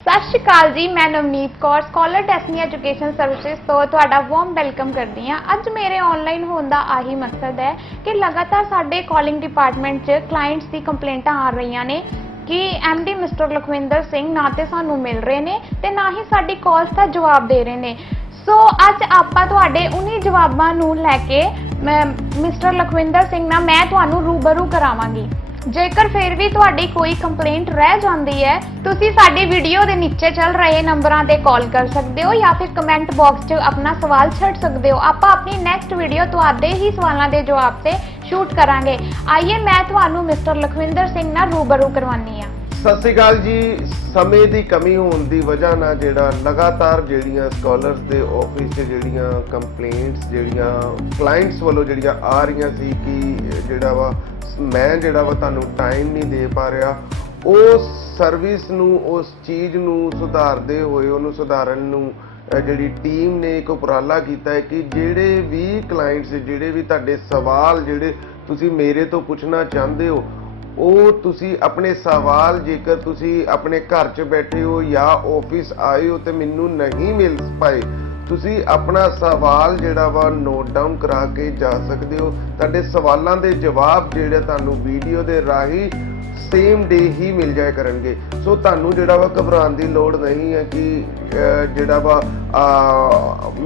सत श्री अकाल जी, मैं Navneet Kaur scholar destiny education services तो तुहाडा वार्म वेलकम करती हाँ। अज मेरे ऑनलाइन होने का आही मकसद है कि लगातार साडे कॉलिंग डिपार्टमेंट च क्लाइंट्स की कंप्लेंटा आ रही ने कि MD मिस्टर लखविंदर सिंह ना तो सानू मिल रहे ने ते ना ही साडी कॉल्स का जवाब दे रहे ने। सो अज आपां तुहाडे उन्हीं जवाबां नूं लैके मिस्टर लखविंदर सिंह नाल मैं तुहानू रूबरू करावांगी। जेकर फिर भी तुहाडी कोई कंप्लेंट रह जाती है तुसीं साडी वीडियो के नीचे चल रहे नंबरां ते कॉल कर सकते हो या फिर कमेंट बॉक्स च अपना सवाल छड़ सकते हो। आपां अपनी नैक्सट वीडियो तुहाडे ही सवालों के जवाब से शूट करांगे। आइए मैं तुहानू मिस्टर लखविंदर सिंह नाल रूबरू करवानी आ। सत श्री अकाल जी। समय की कमी होने की वजह ना जिहड़ा लगातार जिहड़ियां स्कॉलर्स के ऑफिस से जिहड़ियां कंप्लेंट्स जिहड़ियां क्लाइंट्स वालों जिहड़ियां आ रही सी कि जिहड़ा वा मैं जिहड़ा वा तुहानू टाइम नहीं दे पा रहा, उस सर्विस नू उस चीज़ नू सुधारदे होए उन्हूं सुधारन नू जिहड़ी टीम ने एक उपराला कीता है कि जिहड़े भी क्लाइंट्स जिहड़े भी तुहाडे सवाल जिहड़े तुसीं मेरे तो पुछना चाहते हो ਉਹ ਤੁਸੀਂ ਆਪਣੇ सवाल जेकर ਤੁਸੀਂ ਆਪਣੇ घर च बैठे हो या ऑफिस आए हो तो मैनू नहीं मिल पाए ਤੁਸੀਂ अपना सवाल ਜਿਹੜਾ ਵਾ नोट डाउन करा के जा सकते हो। ਤੁਹਾਡੇ सवालों के जवाब ਜਿਹੜੇ ਤੁਹਾਨੂੰ ਵੀਡੀਓ ਦੇ ਰਾਹੀਂ सेम डे ही मिल जाए करनगे। सो ਤੁਹਾਨੂੰ ਜਿਹੜਾ ਵਾ ਘਬਰਾਉਣ ਦੀ ਲੋੜ नहीं है कि ਜਿਹੜਾ ਵਾ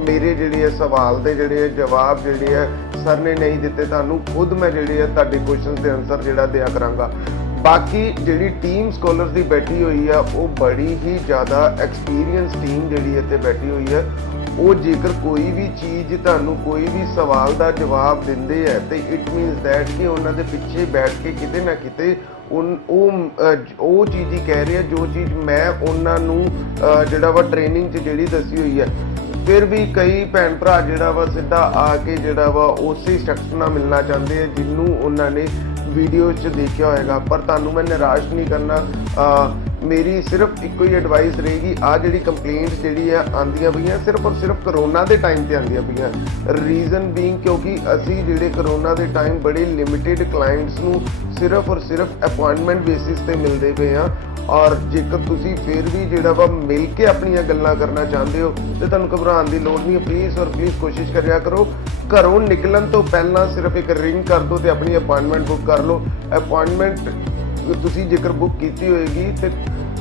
ਮੇਰੇ ਜਿਹੜੇ सवाल ਦੇ ਜਿਹੜੇ जवाब ਜਿਹੜੇ ਹੈ सर ने नहीं दिते, ਤੁਹਾਨੂੰ खुद मैं ਜਿਹੜੇ ਹੈ ਤੁਹਾਡੇ क्वेश्चन ਦੇ आंसर ਜਿਹੜਾ ਦਿਆ ਕਰਾਂਗਾ। बाकी ਜਿਹੜੀ टीम स्कॉलर्स ਦੀ बैठी हुई है वो बड़ी ही ज़्यादा एक्सपीरियंस टीम ਜਿਹੜੀ ਇੱਥੇ बैठी हुई है। ਉਹ ਜੇਕਰ ਕੋਈ ਵੀ ਚੀਜ਼ ਤੁਹਾਨੂੰ ਕੋਈ ਵੀ ਸਵਾਲ ਦਾ ਜਵਾਬ ਦਿੰਦੇ ਹੈ ਤੇ ਇਟ ਮੀਨਸ ਦੈਟ ਕਿ ਉਹਨਾਂ ਦੇ ਪਿੱਛੇ ਬੈਠ ਕੇ ਕਿਤੇ ਨਾ ਕਿਤੇ ਉਹ ਚੀਜ਼ ਹੀ ਕਹਿ ਰਹੇ ਆ ਜੋ ਚੀਜ਼ ਮੈਂ ਉਹਨਾਂ ਨੂੰ ਜਿਹੜਾ ਵਾ ਟ੍ਰੇਨਿੰਗ 'ਚ ਜਿਹੜੀ ਦੱਸੀ ਹੋਈ ਹੈ। ਫਿਰ ਵੀ ਕਈ ਭੈਣ ਭਰਾ ਜਿਹੜਾ ਵਾ ਸਿੱਧਾ ਆ ਕੇ ਜਿਹੜਾ ਵਾ ਉਸੇ ਸ਼ਖਸ ਨਾਲ ਮਿਲਣਾ ਚਾਹੁੰਦੇ ਆ ਜਿਹਨੂੰ ਉਹਨਾਂ ਨੇ ਵੀਡੀਓ 'ਚ ਦੇਖਿਆ ਹੋਏਗਾ। ਪਰ ਤੁਹਾਨੂੰ ਮੈਂ ਨਿਰਾਸ਼ ਨਹੀਂ ਕਰਨਾ। मेरी सिर्फ एक ही एडवाइस रहेगी, आ जी कंप्लेंट्स जी आंदियां पईयां सिर्फ और सिर्फ करोना के टाइम से आंदियां पईयां। रीजन बीइंग क्योंकि असी जिहड़े करोना के टाइम बड़े लिमिटेड क्लाइंट्स नूं सिर्फ और सिर्फ अपॉइंटमेंट बेसिस पे मिलते पे हाँ। और जेकर तुसी फिर भी जिहड़ा वा मिल के अपनियां गल्लां करना चाहते हो तो तुहानूं घबराउण दी लोड़ नहीं है। प्लीज़ और प्लीज़ कोशिश करिया करो घरों निकलन तो पहला सिर्फ एक रिंग कर दो तो अपनी अपॉइंटमेंट बुक कर लो। अपॉइंटमेंट तुसी जेकर बुक की होएगी तो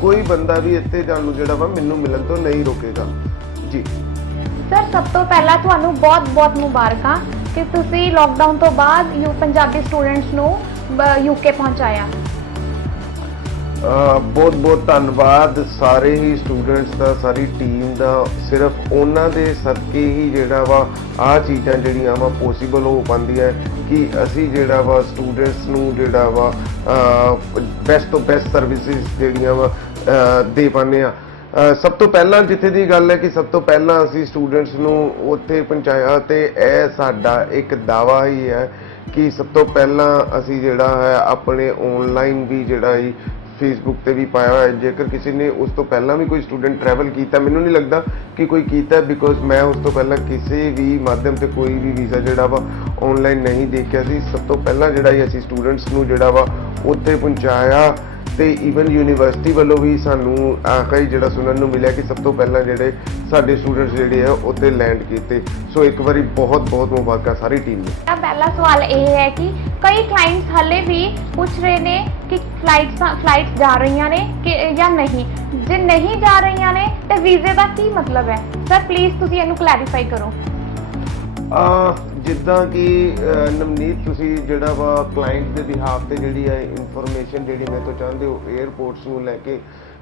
कोई बंदा भी इत्थे जाणू जिहड़ा वा मैनूं मिलन तो नहीं रोकेगा जी। सर सब तो पहला तुहानू बहुत बहुत मुबारकां कि तुसी लॉकडाउन तो बाद पंजाबी स्टूडेंट्स नूं UK पहुंचाया। बहुत बहुत धन्यवाद सारे ही स्टूडेंट्स का, सारी टीम का। सिर्फ उन्हां दे सदके ही जिहड़ा वा आ चीज़ां जिहड़ियां वा पॉसीबल हो पांदियां कि असी जिहड़ा वा स्टूडेंट्स नूं जिहड़ा वा बेस्ट तो बेस्ट सर्विसिज जिहड़ियां वा दे पाने आ। सब तो पहला जिथे दी गल है कि सब तो पहला असी स्टूडेंट्स नूं उत्थे पहुंचाया ते यह साडा एक दावा ही है कि सब तो पहला असी जिहड़ा है अपने ऑनलाइन भी जिहड़ा ही फेसबुक ते भी पाया हुआ है। जेकर किसी ने उस तो पहला भी कोई स्टूडेंट ट्रैवल किया, मैनू नहीं लगता कि कोई किया, बिकॉज मैं उस तो पहला किसी भी माध्यम से कोई भी वीज़ा जिहड़ा वा ऑनलाइन नहीं देखा सी। सब तो पहला जिहड़ा ही असी स्टूडेंट्स नूं जिहड़ा वा उत्थे पहुंचाया ते ईवन यूनीवर्सिटी वालों भी सानू आखिर जिहड़ा सुनन नूं मिलिया कि सब तो पहला जिहड़े साडे स्टूडेंट्स जिहड़े है उत्थे लैंड कीते। सो एक बारी बहुत बहुत मुबारक सारी टीम ने। पहला सवाल ये है कि कई क्लाइंट्स हले भी पूछ रहे ने कि फ्लाइट्स जा रही ने कि या नहीं, जे नहीं जा रही ने तो वीजे का की मतलब है? सर प्लीज़ तुसी इहनूं क्लैरीफाई करो। जिद्दां कि नवनीत तुसी जिहड़ा वा क्लाइंट दे बिहाफ ते जिहड़ी है इनफॉर्मेशन जिहड़ी मैं तो चाहते हो एयरपोर्ट्स नूं लैके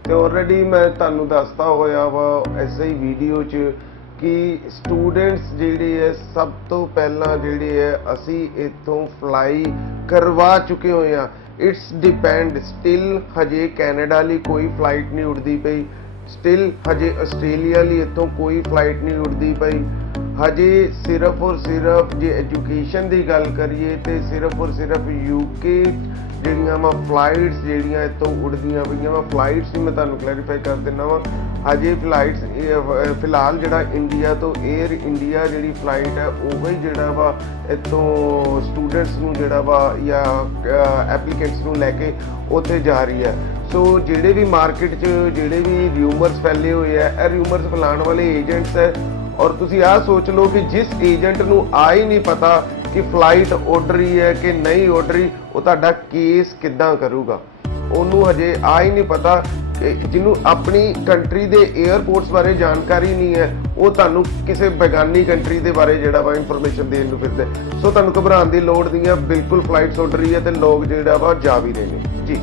ते ऑलरेडी मैं तुहानूं दसदा होया वा ऐसे ही वीडियो च कि स्टूडेंट्स जिहड़े है सब तो पहला जिहड़े है असी इत्थों फ्लाई करवा चुके होए आ। इट्स डिपेंड स्टिल हजे कैनेडा ਲਈ कोई फ्लाइट नहीं उड़दी पई, स्टिल हजे आस्ट्रेलिया ਲਈ इत्थों कोई फ्लाइट नहीं उड़दी पई। ਹਜੇ ਸਿਰਫ ਔਰ ਸਿਰਫ ਜੇ ਐਜੂਕੇਸ਼ਨ ਦੀ ਗੱਲ ਕਰੀਏ ਤੇ ਸਿਰਫ ਔਰ ਸਿਰਫ ਯੂਕੇ ਜਿਹੜੀਆਂ ਵਾ ਫਲਾਈਟਸ ਜਿਹੜੀਆਂ ਇੱਥੋਂ ਉੜਦੀਆਂ ਪਈਆਂ ਵਾ, ਫਲਾਈਟਸ ਵੀ ਮੈਂ ਤੁਹਾਨੂੰ ਕਲੈਰੀਫਾਈ ਕਰ ਦਿੰਦਾ ਵਾ। ਹਜੇ ਫਲਾਈਟਸ ਫਿਲਹਾਲ ਜਿਹੜਾ ਇੰਡੀਆ ਤੋਂ 에ਅਰ ਇੰਡੀਆ ਜਿਹੜੀ ਫਲਾਈਟ ਹੈ ਉਹ ਹੀ ਜਿਹੜਾ ਵਾ ਇੱਥੋਂ ਸਟੂਡੈਂਟਸ ਨੂੰ ਜਿਹੜਾ ਵਾ ਜਾਂ ਐਪਲੀਕੈਂਟਸ ਨੂੰ ਲੈ ਕੇ ਉੱਥੇ ਜਾ ਰਹੀ ਹੈ। ਸੋ ਜਿਹੜੇ ਵੀ ਮਾਰਕੀਟ 'ਚ ਜਿਹੜੇ ਵੀ ਰਿਊਮਰਸ ਫੈਲੇ ਹੋਏ ਆ, ਇਹ ਰਿਊਮਰਸ ਫੈਲਾਉਣ ਵਾਲੇ ਏਜੰਟਸ ਹੈ। ਔਰ ਤੁਸੀਂ ਆਹ ਸੋਚ ਲਓ ਕਿ ਜਿਸ ਏਜੰਟ ਨੂੰ ਆ ਹੀ ਨਹੀਂ ਪਤਾ ਕਿ ਫਲਾਈਟ ਉੱਡ ਰਹੀ ਹੈ ਕਿ ਨਹੀਂ ਉੱਡ ਰਹੀ, ਉਹ ਤੁਹਾਡਾ ਕੇਸ ਕਿੱਦਾਂ ਕਰੂਗਾ? ਉਹਨੂੰ ਹਜੇ ਆ ਹੀ ਨਹੀਂ ਪਤਾ ਕਿ ਜਿਹਨੂੰ ਆਪਣੀ ਕੰਟਰੀ ਦੇ 에ਅਰਪੋਰਟਸ ਬਾਰੇ ਜਾਣਕਾਰੀ ਨਹੀਂ ਹੈ, ਉਹ ਤੁਹਾਨੂੰ ਕਿਸੇ ਬੇਗਾਨੀ ਕੰਟਰੀ ਦੇ ਬਾਰੇ ਜਿਹੜਾ ਵਾ ਇਨਫੋਰਮੇਸ਼ਨ ਦੇਣ ਨੂੰ ਫਿਰਦੇ। ਸੋ ਤੁਹਾਨੂੰ ਘਬਰਾਉਣ ਦੀ ਲੋੜ ਨਹੀਂ ਹੈ, ਬਿਲਕੁਲ ਫਲਾਈਟਸ ਉੱਡ ਰਹੀ ਹੈ ਤੇ ਲੋਕ ਜਿਹੜਾ ਵਾ ਜਾ ਵੀ ਰਹੇ ਨੇ ਜੀ।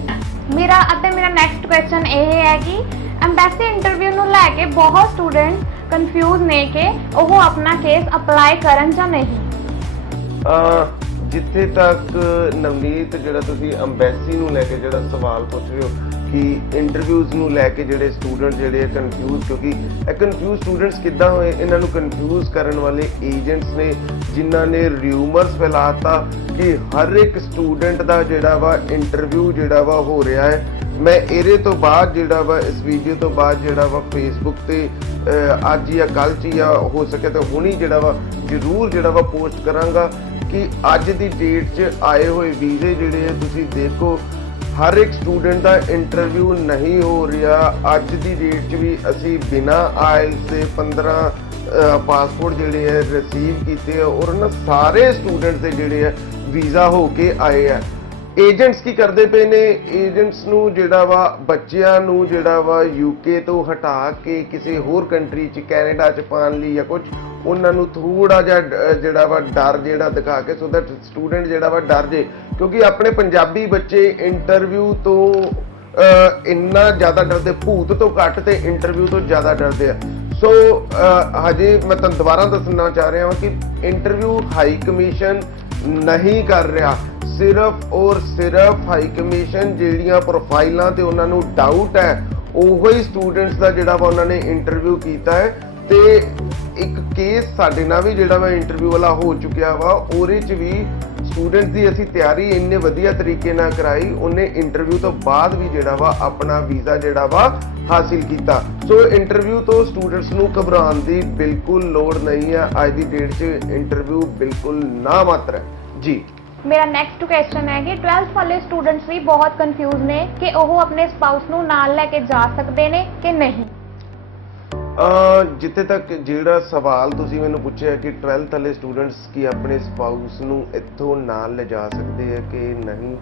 ਮੇਰਾ ਨੈਕਸਟ ਕੁਐਸਚਨ ਇਹ ਹੈ ਕਿ ਐਮਬੈਸੀ ਇੰਟਰਵਿਊ ਨੂੰ ਲੈ ਕੇ ਬਹੁਤ ਸਟੂਡੈਂਟ ਕਨਫਿਊਜ਼ ਨੇ ਕਿ ਉਹ ਆਪਣਾ ਕੇਸ ਅਪਲਾਈ ਕਰਨ ਜਾਂ ਨਹੀਂ। ਜਿੱਥੇ ਤੱਕ ਨਵਨੀਤ ਜਿਹੜਾ ਤੁਸੀਂ ਅੰਬੈਸੀ ਨੂੰ ਲੈ ਕੇ ਜਿਹੜਾ ਸਵਾਲ ਪੁੱਛ ਰਹੇ ਹੋ ਕਿ ਇੰਟਰਵਿਊਜ਼ ਨੂੰ ਲੈ ਕੇ ਜਿਹੜੇ ਸਟੂਡੈਂਟ ਜਿਹੜੇ ਆ ਕਨਫਿਊਜ਼, ਕਿਉਂਕਿ ਇਹ ਕਨਫਿਊਜ਼ ਸਟੂਡੈਂਟਸ ਕਿੱਦਾਂ ਹੋਏ? ਇਹਨਾਂ ਨੂੰ ਕਨਫਿਊਜ਼ ਕਰਨ ਵਾਲੇ ਏਜੰਟਸ ਨੇ ਜਿਨ੍ਹਾਂ ਨੇ ਰਿਊਮਰਸ ਫੈਲਾਤਾ ਕਿ ਹਰ ਇੱਕ ਸਟੂਡੈਂਟ ਦਾ ਜਿਹੜਾ ਵਾ ਇੰਟਰਵਿਊ ਜਿਹੜਾ ਵਾ ਹੋ ਰਿਹਾ ਹੈ। ਮੈਂ ਇਹਦੇ ਤੋਂ ਬਾਅਦ ਜਿਹੜਾ ਵਾ ਇਸ ਵੀਡੀਓ ਤੋਂ ਬਾਅਦ ਜਿਹੜਾ ਵਾ ਫੇਸਬੁੱਕ ਤੇ ਅੱਜ ਜਾਂ ਕੱਲ੍ਹ 'ਚ ਜਾਂ ਹੋ ਸਕੇ ਤਾਂ ਹੁਣੀ ਜਿਹੜਾ ਵਾ ਜ਼ਰੂਰ ਜਿਹੜਾ ਵਾ ਪੋਸਟ ਕਰਾਂਗਾ ਕਿ ਅੱਜ ਦੀ ਡੇਟ 'ਚ ਆਏ ਹੋਏ ਵੀਜ਼ੇ ਜਿਹੜੇ ਆ ਤੁਸੀਂ ਦੇਖੋ, ਹਰ ਇੱਕ ਸਟੂਡੈਂਟ ਦਾ ਇੰਟਰਵਿਊ ਨਹੀਂ ਹੋ ਰਿਹਾ। ਅੱਜ ਦੀ ਡੇਟ 'ਚ ਵੀ ਅਸੀਂ ਬਿਨਾਂ ਆਇਲਸ ਦੇ 15 ਪਾਸਪੋਰਟ ਜਿਹੜੇ ਆ ਰਿਸੀਵ ਕੀਤੇ ਆ ਔਰ ਉਹਨਾਂ ਸਾਰੇ ਸਟੂਡੈਂਟਸ ਦੇ ਜਿਹੜੇ ਆ ਵੀਜ਼ਾ ਹੋ ਕੇ ਆਏ ਆ। ਏਜੰਟਸ ਕੀ ਕਰਦੇ ਪਏ ਨੇ? ਏਜੰਟਸ ਨੂੰ ਜਿਹੜਾ ਵਾ ਬੱਚਿਆਂ ਨੂੰ ਜਿਹੜਾ ਵਾ ਯੂਕੇ ਤੋਂ ਹਟਾ ਕੇ ਕਿਸੇ ਹੋਰ ਕੰਟਰੀ 'ਚ ਕੈਨੇਡਾ 'ਚ ਪਾਉਣ ਲਈ ਜਾਂ ਕੁਝ ਉਹਨਾਂ ਨੂੰ ਥੋੜਾ ਜਿਹਾ ਜਿਹੜਾ ਵਾ ਡਰ ਜਿਹੜਾ ਦਿਖਾ ਕੇ, ਸੋ ਦੈਟ ਸਟੂਡੈਂਟ ਜਿਹੜਾ ਵਾ ਡਰ ਜੇ, ਕਿਉਂਕਿ ਆਪਣੇ ਪੰਜਾਬੀ ਬੱਚੇ ਇੰਟਰਵਿਊ ਤੋਂ ਇੰਨਾ ਜ਼ਿਆਦਾ ਡਰਦੇ, ਭੂਤ ਤੋਂ ਘੱਟ ਤੇ ਇੰਟਰਵਿਊ ਤੋਂ ਜ਼ਿਆਦਾ ਡਰਦੇ ਆ। ਸੋ ਹਜੇ ਮੈਂ ਤੁਹਾਨੂੰ ਦੁਬਾਰਾ ਦੱਸਣਾ ਚਾਹ ਰਿਹਾ ਹਾਂ ਕਿ ਇੰਟਰਵਿਊ ਹਾਈ ਕਮਿਸ਼ਨ ਨਹੀਂ ਕਰ ਰਿਹਾ। ਸਿਰਫ ਔਰ ਸਿਰਫ ਹਾਈ ਕਮਿਸ਼ਨ ਜਿਹੜੀਆਂ ਪ੍ਰੋਫਾਈਲਾਂ ਤੇ ਉਹਨਾਂ ਨੂੰ ਡਾਊਟ ਹੈ ਉਹੋ ਹੀ ਸਟੂਡੈਂਟਸ ਦਾ ਜਿਹੜਾ ਵਾ ਉਹਨਾਂ ਨੇ ਇੰਟਰਵਿਊ ਕੀਤਾ ਹੈ। ਤੇ ਇੱਕ ਕੇਸ ਸਾਡੇ ਨਾਲ ਵੀ ਜਿਹੜਾ ਵਾ ਇੰਟਰਵਿਊ ਵਾਲਾ ਹੋ ਚੁੱਕਿਆ ਵਾ, ਉਹਦੇ 'ਚ ਵੀ ਸਟੂਡੈਂਟਸ ਦੀ ਅਸੀਂ ਤਿਆਰੀ ਇੰਨੇ ਵਧੀਆ ਤਰੀਕੇ ਨਾਲ ਕਰਾਈ, ਉਹਨੇ ਇੰਟਰਵਿਊ ਤੋਂ ਬਾਅਦ ਵੀ ਜਿਹੜਾ ਵਾ ਆਪਣਾ ਵੀਜ਼ਾ ਜਿਹੜਾ ਵਾ ਹਾਸਿਲ ਕੀਤਾ। ਸੋ ਇੰਟਰਵਿਊ ਤੋਂ ਸਟੂਡੈਂਟਸ ਨੂੰ ਘਬਰਾਉਣ ਦੀ ਬਿਲਕੁਲ ਲੋੜ ਨਹੀਂ ਹੈ। ਅੱਜ ਦੀ ਡੇਟ 'ਚ ਇੰਟਰਵਿਊ ਬਿਲਕੁਲ ਨਾ ਮਾਤਰ ਹੈ ਜੀ। ਮੇਰਾ ਨੈਕਸਟ ਕੁਐਸਚਨ ਹੈ ਕਿ 12th ਵਾਲੇ ਸਟੂਡੈਂਟਸ ਵੀ ਬਹੁਤ ਕਨਫਿਊਜ਼ ਨੇ ਕਿ ਉਹ ਆਪਣੇ ਸਪਾਊਸ ਨੂੰ ਨਾਲ ਲੈ ਕੇ ਜਾ ਸਕਦੇ ਨੇ ਕਿ ਨਹੀਂ। ਜਿੱਥੇ ਤੱਕ ਜਿਹੜਾ ਸਵਾਲ ਤੁਸੀਂ ਮੈਨੂੰ ਪੁੱਛਿਆ ਕਿ 12th ਵਾਲੇ ਸਟੂਡੈਂਟਸ ਕੀ ਆਪਣੇ ਸਪਾਊਸ ਨੂੰ ਇੱਥੋਂ ਨਾਲ ਲਿਜਾ ਸਕਦੇ ਆ ਕਿ ਨਹੀਂ,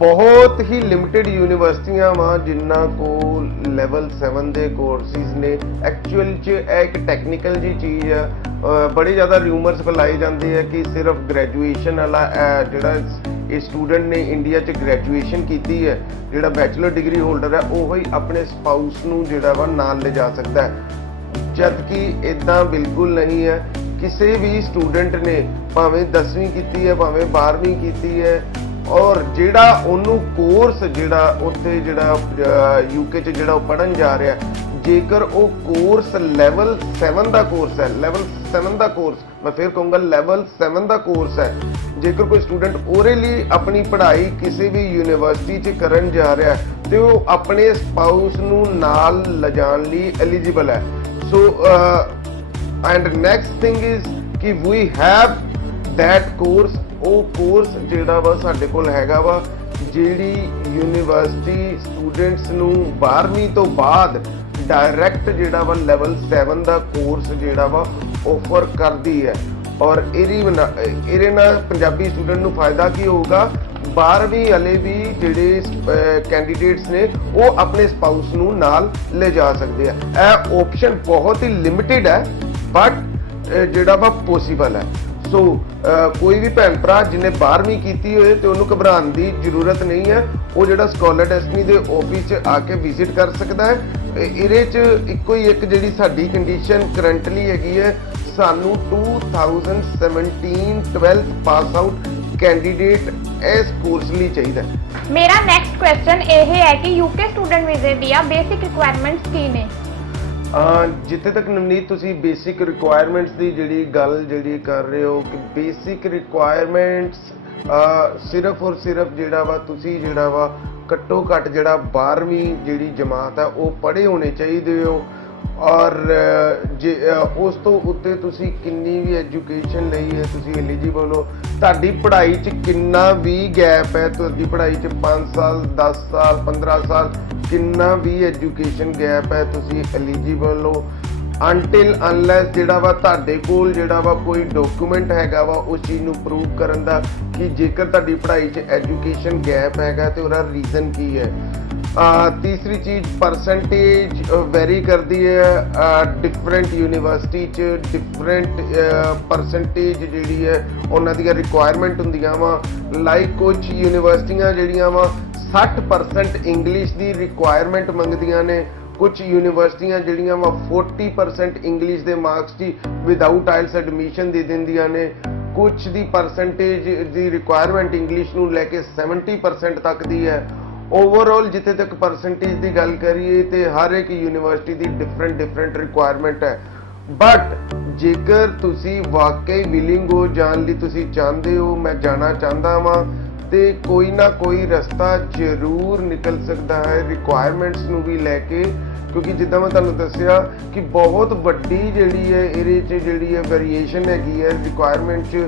ਬਹੁਤ ਹੀ ਲਿਮਿਟਿਡ ਯੂਨੀਵਰਸਿਟੀਆਂ ਵਾ ਜਿਨ੍ਹਾਂ ਕੋਲ ਲੈਵਲ 7 ਦੇ ਕੋਰਸਿਸ ਨੇ। ਐਕਚੁਅਲ 'ਚ ਇਹ ਇੱਕ ਟੈਕਨੀਕਲ ਜੀ ਚੀਜ਼ ਆ। ਬੜੇ ਜ਼ਿਆਦਾ ਰਿਊਮਰਸ ਫੈਲਾਏ ਜਾਂਦੇ ਆ ਕਿ ਸਿਰਫ ਗ੍ਰੈਜੂਏਸ਼ਨ ਵਾਲਾ ਜਿਹੜਾ ਇਹ ਸਟੂਡੈਂਟ ਨੇ ਇੰਡੀਆ 'ਚ ਗ੍ਰੈਜੂਏਸ਼ਨ ਕੀਤੀ ਹੈ, ਜਿਹੜਾ ਬੈਚਲਰ ਡਿਗਰੀ ਹੋਲਡਰ ਹੈ, ਉਹ ਹੀ ਆਪਣੇ ਸਪਾਊਸ ਨੂੰ ਜਿਹੜਾ ਵਾ ਨਾਲ ਲਿਜਾ ਸਕਦਾ ਹੈ, ਜਦ ਕਿ ਇਦਾਂ ਬਿਲਕੁਲ ਨਹੀਂ ਹੈ। ਕਿਸੇ ਵੀ ਸਟੂਡੈਂਟ ਨੇ ਭਾਵੇਂ 10ਵੀਂ ਕੀਤੀ ਹੈ ਭਾਵੇਂ 12ਵੀਂ ਕੀਤੀ ਹੈ ਔਰ ਜਿਹੜਾ ਉਹਨੂੰ ਕੋਰਸ ਜਿਹੜਾ ਉੱਥੇ ਜਿਹੜਾ ਯੂਕੇ 'ਚ ਜਿਹੜਾ ਉਹ ਪੜ੍ਹਨ ਜਾ ਰਿਹਾ, ਜੇਕਰ ਉਹ ਕੋਰਸ ਲੈਵਲ 7 ਦਾ ਕੋਰਸ ਹੈ, ਲੈਵਲ 7 ਦਾ ਕੋਰਸ, ਮੈਂ ਫਿਰ ਕਹੂੰਗਾ ਲੈਵਲ 7 ਦਾ ਕੋਰਸ ਹੈ, ਜੇਕਰ ਕੋਈ ਸਟੂਡੈਂਟ ਉਹਦੇ ਲਈ ਆਪਣੀ ਪੜ੍ਹਾਈ ਕਿਸੇ ਵੀ ਯੂਨੀਵਰਸਿਟੀ 'ਚ ਕਰਨ ਜਾ ਰਿਹਾ ਤੇ ਉਹ ਆਪਣੇ ਸਪਾਊਸ ਨੂੰ ਨਾਲ ਲਿਜਾਣ ਲਈ ਐਲੀਜੀਬਲ ਹੈ। So and next thing is ਕਿ ਵੀ ਹੈਵ ਦੈਟ ਕੋਰਸ। ਉਹ ਕੋਰਸ ਜਿਹੜਾ ਵਾ ਸਾਡੇ ਕੋਲ ਹੈਗਾ ਵਾ, ਜਿਹੜੀ ਯੂਨੀਵਰਸਿਟੀ ਸਟੂਡੈਂਟਸ ਨੂੰ 12ਵੀਂ ਤੋਂ ਬਾਅਦ ਡਾਇਰੈਕਟ ਜਿਹੜਾ ਵਾ ਲੈਵਲ 7 ਦਾ ਕੋਰਸ ਜਿਹੜਾ ਵਾ ਆਫਰ ਕਰਦੀ ਹੈ। ਔਰ ਇਹਦੇ ਨਾਲ ਪੰਜਾਬੀ ਸਟੂਡੈਂਟ ਨੂੰ ਫਾਇਦਾ ਕੀ ਹੋਊਗਾ? 12ਵੀਂ ਵਾਲੇ ਵੀ ਜਿਹੜੇ ਕੈਂਡੀਡੇਟਸ ਨੇ ਉਹ ਆਪਣੇ ਸਪਾਊਸ ਨੂੰ ਨਾਲ ਲੈ ਜਾ ਸਕਦੇ ਆ। ਇਹ ਆਪਸ਼ਨ ਬਹੁਤ ਹੀ ਲਿਮਿਟਿਡ ਹੈ ਬਟ ਜਿਹੜਾ ਵਾ ਪੋਸੀਬਲ ਹੈ। ਸੋ ਕੋਈ ਵੀ ਭੈਣ ਭਰਾ ਜਿਹਨੇ 12ਵੀਂ ਕੀਤੀ ਹੋਏ ਤੇ ਉਹਨੂੰ ਘਬਰਾਉਣ ਦੀ ਜ਼ਰੂਰਤ ਨਹੀਂ ਹੈ। ਉਹ ਜਿਹੜਾ ਸਕਾਲਰ ਡੈਸਟਨੀ ਦੇ ਆਫਿਸ 'ਚ ਆ ਕੇ ਵਿਜ਼ਿਟ ਕਰ ਸਕਦਾ ਹੈ। ਇਹਦੇ 'ਚ ਇੱਕੋ ਹੀ ਇੱਕ ਜਿਹੜੀ ਸਾਡੀ ਕੰਡੀਸ਼ਨ ਕਰੰਟਲੀ ਹੈਗੀ ਹੈ, ਸਾਨੂੰ 2017 12th ਪਾਸ ਆਊਟ ਕੈਂਡੀਡੇਟ ਇਸ ਕੋਰਸ ਲਈ ਚਾਹੀਦਾ। ਮੇਰਾ ਨੈਕਸਟ ਕੁਐਸਚਨ ਇਹ ਹੈ ਕਿ ਯੂਕੇ ਸਟੂਡੈਂਟ ਵੀਜ਼ੇ ਦੀਆਂ ਬੇਸਿਕ ਰਿਕੁਆਇਰਮੈਂਟਸ ਕੀ ਨੇ? ਜਿੱਥੇ ਤੱਕ ਨਵਨੀਤ ਤੁਸੀਂ ਬੇਸਿਕ ਰਿਕੁਆਇਰਮੈਂਟਸ ਦੀ ਜਿਹੜੀ ਗੱਲ ਜਿਹੜੀ ਕਰ ਰਹੇ ਹੋ ਕਿ ਬੇਸਿਕ ਰਿਕੁਆਇਰਮੈਂਟਸ ਸਿਰਫ ਔਰ ਸਿਰਫ ਜਿਹੜਾ ਵਾ ਤੁਸੀਂ ਜਿਹੜਾ ਵਾ ਘੱਟੋ ਘੱਟ ਜਿਹੜਾ 12ਵੀਂ ਜਿਹੜੀ ਜਮਾਤ ਹੈ ਉਹ ਪੜ੍ਹੇ ਹੋਣੇ ਚਾਹੀਦੇ ਹੋ ਔਰ ਜੇ ਉਸ ਤੋਂ ਉੱਤੇ ਤੁਸੀਂ ਕਿੰਨੀ ਵੀ ਐਜੂਕੇਸ਼ਨ ਲਈ ਹੈ ਤੁਸੀਂ ਐਲੀਜੀਬਲ ਹੋ। ਤੁਹਾਡੀ ਪੜ੍ਹਾਈ 'ਚ ਕਿੰਨਾ ਵੀ ਗੈਪ ਹੈ, ਤੁਹਾਡੀ ਪੜ੍ਹਾਈ 'ਚ 5 ਸਾਲ 10 ਸਾਲ 15 ਸਾਲ ਕਿੰਨਾ ਵੀ ਐਜੂਕੇਸ਼ਨ ਗੈਪ ਹੈ ਤੁਸੀਂ ਐਲੀਜੀਬਲ ਹੋ until unless ਜਿਹੜਾ ਵਾ ਤੁਹਾਡੇ ਕੋਲ ਜਿਹੜਾ ਵਾ ਕੋਈ ਡਾਕੂਮੈਂਟ ਹੈਗਾ ਵਾ ਉਸ ਚੀਜ਼ ਨੂੰ ਪ੍ਰੂਵ ਕਰਨ ਦਾ ਕਿ ਜੇਕਰ ਤੁਹਾਡੀ ਪੜ੍ਹਾਈ 'ਚ ਐਜੂਕੇਸ਼ਨ ਗੈਪ ਹੈਗਾ ਤੇ ਉਹਦਾ ਰੀਜ਼ਨ ਕੀ ਹੈ। ਤੀਸਰੀ ਚੀਜ਼ ਪਰਸੈਂਟੇਜ ਵੈਰੀ ਕਰਦੀ ਹੈ ਡਿਫਰੈਂਟ ਯੂਨੀਵਰਸਿਟੀ 'ਚ ਡਿਫਰੈਂਟ ਪਰਸੈਂਟੇਜ ਜਿਹੜੀ ਹੈ ਉਹਨਾਂ ਦੀਆਂ ਰਿਕੁਆਇਰਮੈਂਟ ਹੁੰਦੀਆਂ ਵਾ ਲਾਈਕ ਕੁਝ ਯੂਨੀਵਰਸਿਟੀਆਂ ਜਿਹੜੀਆਂ ਵਾ 60% ਇੰਗਲਿਸ਼ ਦੀ ਰਿਕੁਆਇਰਮੈਂਟ ਮੰਗਦੀਆਂ ਨੇ, ਕੁਝ ਯੂਨੀਵਰਸਿਟੀਆਂ ਜਿਹੜੀਆਂ ਵਾ 40% ਇੰਗਲਿਸ਼ ਦੇ ਮਾਰਕਸ ਦੀ ਵਿਦਆਊਟ ਆਇਲਸ ਐਡਮਿਸ਼ਨ ਦੇ ਦਿੰਦੀਆਂ ਨੇ, ਕੁਝ ਦੀ ਪਰਸੈਂਟੇਜ ਦੀ ਰਿਕੁਆਇਰਮੈਂਟ ਇੰਗਲਿਸ਼ ਨੂੰ ਲੈ ਕੇ 70% ਤੱਕ ਦੀ ਹੈ। ਓਵਰਆਲ ਜਿੱਥੇ ਤੱਕ ਪਰਸੈਂਟੇਜ ਦੀ ਗੱਲ ਕਰੀਏ ਤੇ ਹਰ ਇੱਕ ਯੂਨੀਵਰਸਿਟੀ ਦੀ ਡਿਫਰੈਂਟ ਰਿਕੁਆਇਰਮੈਂਟ ਹੈ। ਬਟ ਜੇਕਰ ਤੁਸੀਂ ਵਾਕਈ ਵਿਲਿੰਗ ਹੋ ਜਾਣ ਲਈ, ਤੁਸੀਂ ਚਾਹੁੰਦੇ ਹੋ ਮੈਂ ਜਾਣਾ ਚਾਹੁੰਦਾ ਵਾਂ ਤੇ ਕੋਈ ਨਾ ਕੋਈ ਰਸਤਾ ਜ਼ਰੂਰ ਨਿਕਲ ਸਕਦਾ ਹੈ ਰਿਕੁਆਇਰਮੈਂਟਸ ਨੂੰ ਵੀ ਲੈ ਕੇ, ਕਿਉਂਕਿ ਜਿੱਦਾਂ ਮੈਂ ਤੁਹਾਨੂੰ ਦੱਸਿਆ ਕਿ ਬਹੁਤ ਵੱਡੀ ਜਿਹੜੀ ਹੈ ਇਹਦੇ 'ਚ ਜਿਹੜੀ ਹੈ ਵੇਰੀਏਸ਼ਨ ਹੈਗੀ ਹੈ ਰਿਕੁਆਇਰਮੈਂਟ 'ਚ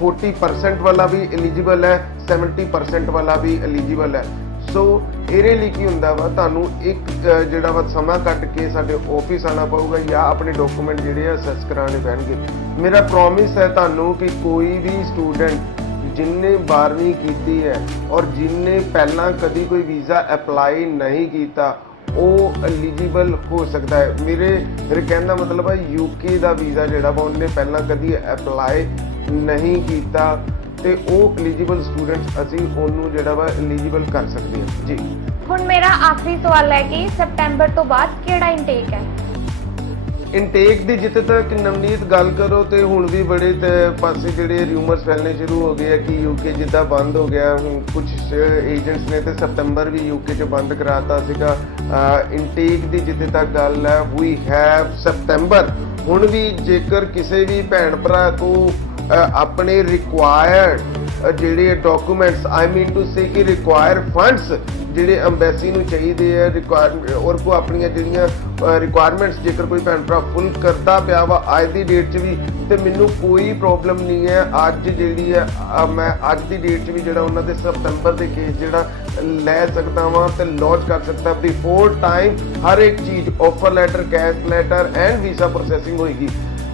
40% ਵਾਲਾ ਵੀ ਐਲੀਜੀਬਲ ਹੈ 70% ਵਾਲਾ ਵੀ ਐਲੀਜੀਬਲ ਹੈ। ਸੋ ਇਹਦੇ ਲਈ ਕੀ ਹੁੰਦਾ ਵਾ ਤੁਹਾਨੂੰ ਇੱਕ ਜਿਹੜਾ ਵਾ ਸਮਾਂ ਕੱਢ ਕੇ ਸਾਡੇ ਆਫਿਸ ਆਉਣਾ ਪਊਗਾ ਜਾਂ ਆਪਣੇ ਡਾਕੂਮੈਂਟ ਜਿਹੜੇ ਆ ਅਸੈਸ ਕਰਾਉਣੇ ਪੈਣਗੇ। ਮੇਰਾ ਪ੍ਰੋਮਿਸ ਹੈ ਤੁਹਾਨੂੰ ਕਿ ਕੋਈ ਵੀ ਸਟੂਡੈਂਟ ਜਿਨਨੇ 12ਵੀਂ ਕੀਤੀ ਹੈ ਔਰ ਜਿਨਨੇ ਪਹਿਲਾਂ ਕਦੀ ਕੋਈ ਵੀਜ਼ਾ ਅਪਲਾਈ ਨਹੀਂ ਕੀਤਾ ਉਹ ਐਲੀਜੀਬਲ ਹੋ ਸਕਦਾ ਹੈ। ਮੇਰੇ ਕਹਿਣ ਦਾ ਮਤਲਬ ਹੈ ਯੂਕੇ ਦਾ ਵੀਜ਼ਾ ਜਿਹੜਾ ਵਾ ਉਹਨੇ ਪਹਿਲਾਂ ਕਦੀ ਅਪਲਾਈ ਨਹੀਂ ਕੀਤਾ ਤੇ ਉਹ ਐਲੀਜੀਬਲ ਸਟੂਡੈਂਟਸ ਅਸੀਂ ਉਹਨੂੰ ਜਿਹੜਾ ਵਾ ਐਲੀਜੀਬਲ ਕਰ ਸਕਦੇ ਹਾਂ ਜੀ। ਹੁਣ ਮੇਰਾ ਆਖਰੀ ਸਵਾਲ ਹੈ ਕਿ ਸਪਟੈਂਬਰ ਤੋਂ ਬਾਅਦ ਕਿਹੜਾ ਇਨਟੇਕ ਹੈ? ਇਨਟੇਕ ਦੀ ਜਿੱਥੇ ਤੱਕ ਨਵਨੀਤ ਗੱਲ ਕਰੋ ਤੇ ਹੁਣ ਵੀ ਬੜੇ ਪਾਸੇ ਜਿਹੜੇ ਰਿਊਮਰਸ ਫੈਲਣੇ ਸ਼ੁਰੂ ਹੋ ਗਏ ਆ ਕਿ ਯੂਕੇ ਜਿੱਦਾਂ ਬੰਦ ਹੋ ਗਿਆ, ਹੁਣ ਕੁਝ ਏਜੰਟਸ ਨੇ ਤੇ ਸਪਟੈਂਬਰ ਵੀ ਯੂਕੇ 'ਚ ਬੰਦ ਕਰਾਤਾ ਸੀਗਾ। ਇਨਟੇਕ ਦੀ ਜਿੱਥੇ ਤੱਕ ਗੱਲ ਹੈ ਵੀ ਹੈਵ ਸਪਟੈਂਬਰ। ਹੁਣ ਵੀ ਜੇਕਰ ਕਿਸੇ ਵੀ ਭੈਣ ਭਰਾ ਕੋ ਆਪਣੇ ਰਿਕੁਆਇਰਡ ਜਿਹੜੇ documents I mean to say ਕਿ ਰਿਕੁਆਇਰ ਫੰਡਸ ਜਿਹੜੇ ਅੰਬੈਸੀ ਨੂੰ ਚਾਹੀਦੇ ਆ ਔਰ ਕੋ ਆਪਣੀਆਂ ਜਿਹੜੀਆਂ ਰਿਕੁਆਇਰਮੈਂਟਸ ਜੇਕਰ ਕੋਈ ਭੈਣ ਭਰਾ ਫੁੱਲ ਕਰਦਾ ਪਿਆ ਵਾ ਅੱਜ ਦੀ ਡੇਟ 'ਚ ਵੀ ਤੇ ਮੈਨੂੰ ਕੋਈ ਪ੍ਰੋਬਲਮ ਨਹੀਂ ਹੈ। ਅੱਜ ਜਿਹੜੀ ਹੈ ਮੈਂ ਅੱਜ ਦੀ ਡੇਟ 'ਚ ਵੀ ਜਿਹੜਾ ਉਹਨਾਂ ਦੇ ਸਤੰਬਰ ਦੇ ਕੇਸ ਜਿਹੜਾ ਲੈ ਸਕਦਾ ਵਾਂ ਤੇ ਲੌਂਚ ਕਰ ਸਕਦਾ ਬਿਫੋਰ ਟਾਈਮ। ਹਰ ਇੱਕ ਚੀਜ਼ offer letter, cash letter and visa processing ਹੋਏਗੀ।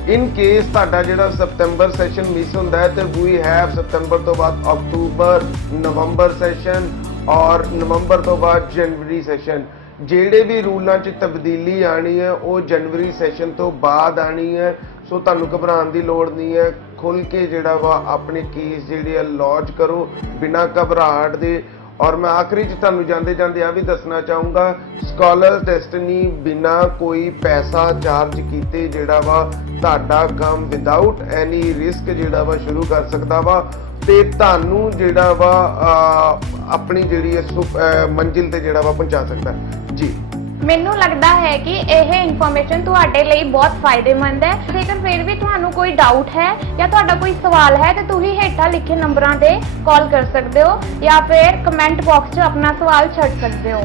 ਇਨ ਕੇਸ ਤੁਹਾਡਾ ਜਿਹੜਾ ਸਤੰਬਰ ਸੈਸ਼ਨ ਮਿਸ ਹੁੰਦਾ ਹੈ ਤੇ ਵੀ ਹੈਵ ਸਤੰਬਰ ਤੋਂ ਬਾਅਦ ਅਕਤੂਬਰ ਨਵੰਬਰ ਸੈਸ਼ਨ ਔਰ ਨਵੰਬਰ ਤੋਂ ਬਾਅਦ ਜਨਵਰੀ ਸੈਸ਼ਨ। ਜਿਹੜੇ ਵੀ ਰੂਲਾਂ 'ਚ ਤਬਦੀਲੀ ਆਣੀ ਹੈ ਉਹ ਜਨਵਰੀ ਸੈਸ਼ਨ ਤੋਂ ਬਾਅਦ ਆਣੀ ਹੈ। ਸੋ ਤੁਹਾਨੂੰ ਘਬਰਾਉਣ ਦੀ ਲੋੜ ਨਹੀਂ ਹੈ। ਖੁੱਲ ਕੇ ਜਿਹੜਾ ਵਾ ਆਪਣੇ ਕੇਸ ਜਿਹੜੇ ਆ ਲੌਂਚ ਕਰੋ ਬਿਨਾਂ ਘਬਰਾਹਟ ਦੇ। ਔਰ ਮੈਂ ਆਖਰੀ 'ਚ ਤੁਹਾਨੂੰ ਜਾਂਦੇ ਜਾਂਦੇ ਆ ਵੀ ਦੱਸਣਾ ਚਾਹੂੰਗਾ ਸਕਾਲਰਸ ਡੈਸਟਨੀ ਬਿਨਾਂ ਕੋਈ ਪੈਸਾ ਚਾਰਜ ਕੀਤੇ ਜਿਹੜਾ ਵਾ ਤੁਹਾਡਾ ਕੰਮ ਵਿਦਆਊਟ ਐਨੀ ਰਿਸਕ ਜਿਹੜਾ ਵਾ ਸ਼ੁਰੂ ਕਰ ਸਕਦਾ ਵਾ ਤੇ ਤੁਹਾਨੂੰ ਜਿਹੜਾ ਵਾ ਆਪਣੀ ਜਿਹੜੀ ਮੰਜ਼ਿਲ ਤੇ ਜਿਹੜਾ ਵਾ ਪਹੁੰਚਾ ਸਕਦਾ ਜੀ। ਮੈਨੂੰ ਲੱਗਦਾ ਹੈ ਕਿ ਇਹ ਇਨਫੋਰਮੇਸ਼ਨ ਤੁਹਾਡੇ ਲਈ ਬਹੁਤ ਫਾਇਦੇਮੰਦ ਹੈ। ਜੇਕਰ ਫਿਰ ਵੀ ਤੁਹਾਨੂੰ ਕੋਈ ਡਾਊਟ ਹੈ ਜਾਂ ਤੁਹਾਡਾ ਕੋਈ ਸਵਾਲ ਹੈ ਤੇ ਤੁਸੀਂ ਹੇਠਾਂ ਲਿਖੇ ਨੰਬਰਾਂ ਤੇ ਕਾਲ ਕਰ ਸਕਦੇ ਹੋ ਜਾਂ ਫਿਰ ਕਮੈਂਟ ਬਾਕਸ 'ਚ ਆਪਣਾ ਸਵਾਲ ਛੱਡ ਸਕਦੇ ਹੋ।